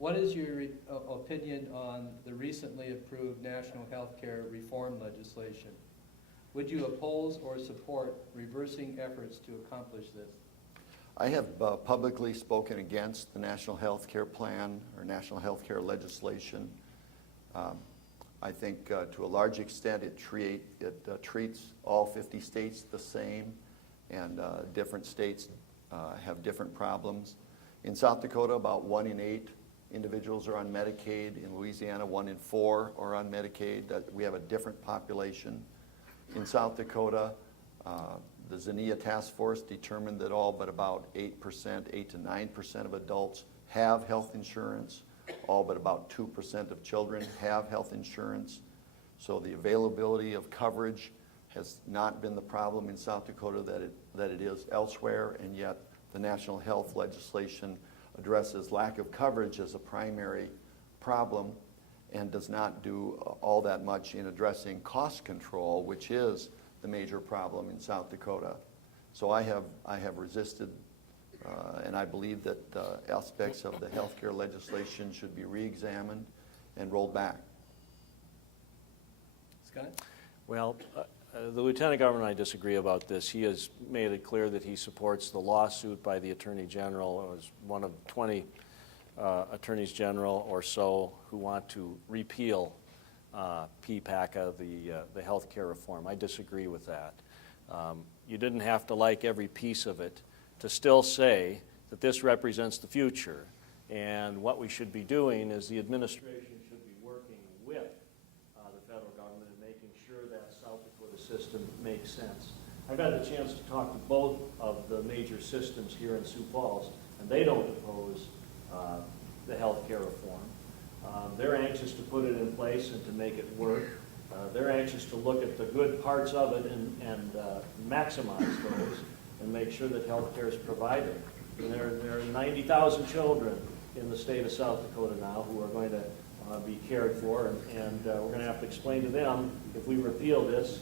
What is your opinion on the recently approved national health care reform legislation? Would you oppose or support reversing efforts to accomplish this? I have publicly spoken against the National Health Care Plan or National Health Care legislation. I think to a large extent it treats all 50 states the same, and different states have different problems. In South Dakota, about 1 in 8 individuals are on Medicaid. In Louisiana, 1 in 4 are on Medicaid. We have a different population. In South Dakota, the Zania Task Force determined that all but about 8%, 8 to 9% of adults have health insurance. All but about 2% of children have health insurance. So the availability of coverage has not been the problem in South Dakota that it is elsewhere, and yet the national health legislation addresses lack of coverage as a primary problem and does not do all that much in addressing cost control, which is the major problem in South Dakota. So I have resisted, and I believe that aspects of the healthcare legislation should be re-examined and rolled back. Scott? Well, the Lieutenant Governor and I disagree about this. He has made it clear that he supports the lawsuit by the Attorney General. It was one of 20 Attorneys General or so who want to repeal PPACA, the health care reform. I disagree with that. You didn't have to like every piece of it to still say that this represents the future. And what we should be doing is the administration should be working with the federal government and making sure that South Dakota system makes sense. I've had the chance to talk to both of the major systems here in Sioux Falls, and they don't oppose the health care reform. They're anxious to put it in place and to make it work. They're anxious to look at the good parts of it and maximize those and make sure that health care is provided. And there are 90,000 children in the state of South Dakota now who are going to be cared for, and we're going to have to explain to them, if we repeal this,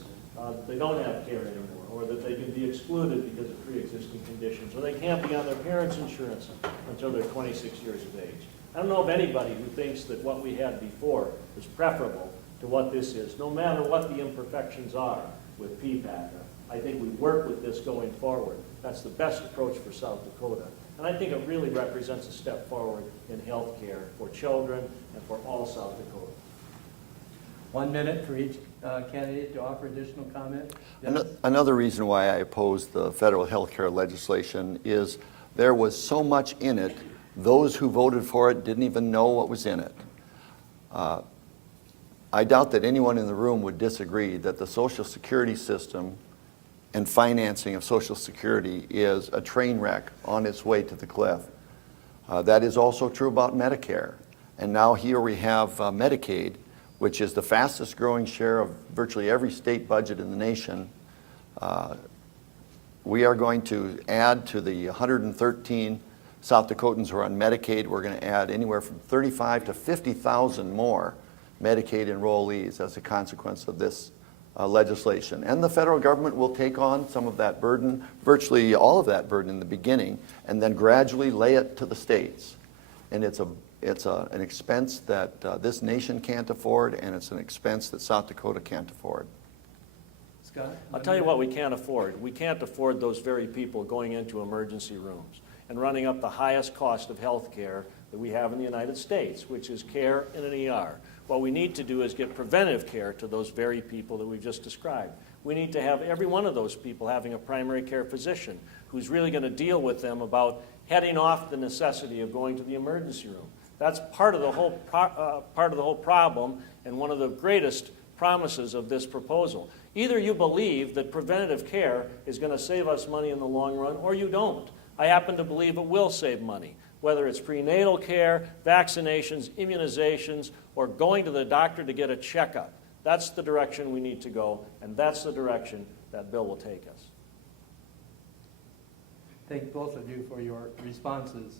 they don't have care anymore, or that they can be excluded because of pre-existing conditions, or they can't be on their parents' insurance until they're 26 years of age. I don't know of anybody who thinks that what we had before is preferable to what this is, no matter what the imperfections are with PPACA. I think we work with this going forward. That's the best approach for South Dakota. And I think it really represents a step forward in health care for children and for all South Dakota. 1 minute for each candidate to offer additional comment. Yes? Another reason why I oppose the federal health care legislation is there was so much in it, those who voted for it didn't even know what was in it. I doubt that anyone in the room would disagree that the Social Security system and financing of Social Security is a train wreck on its way to the cliff. That is also true about Medicare. And now here we have Medicaid, which is the fastest growing share of virtually every state budget in the nation. We are going to add to the 113 South Dakotans who are on Medicaid. We're going to add anywhere from 35 to 50,000 more Medicaid enrollees as a consequence of this legislation. And the federal government will take on some of that burden, virtually all of that burden in the beginning, and then gradually lay it to the states. And it's an expense that this nation can't afford, and it's an expense that South Dakota can't afford. Scott? I'll tell you what we can't afford. We can't afford those very people going into emergency rooms and running up the highest cost of health care that we have in the United States, which is care in an ER. What we need to do is get preventive care to those very people that we've just described. We need to have every one of those people having a primary care physician who's really going to deal with them about heading off the necessity of going to the emergency room. That's part of the whole problem, and one of the greatest promises of this proposal. Either you believe that preventative care is going to save us money in the long run, or you don't. I happen to believe it will save money, whether it's prenatal care, vaccinations, immunizations, or going to the doctor to get a checkup. That's the direction we need to go, and that's the direction that bill will take us. Thank both of you for your responses.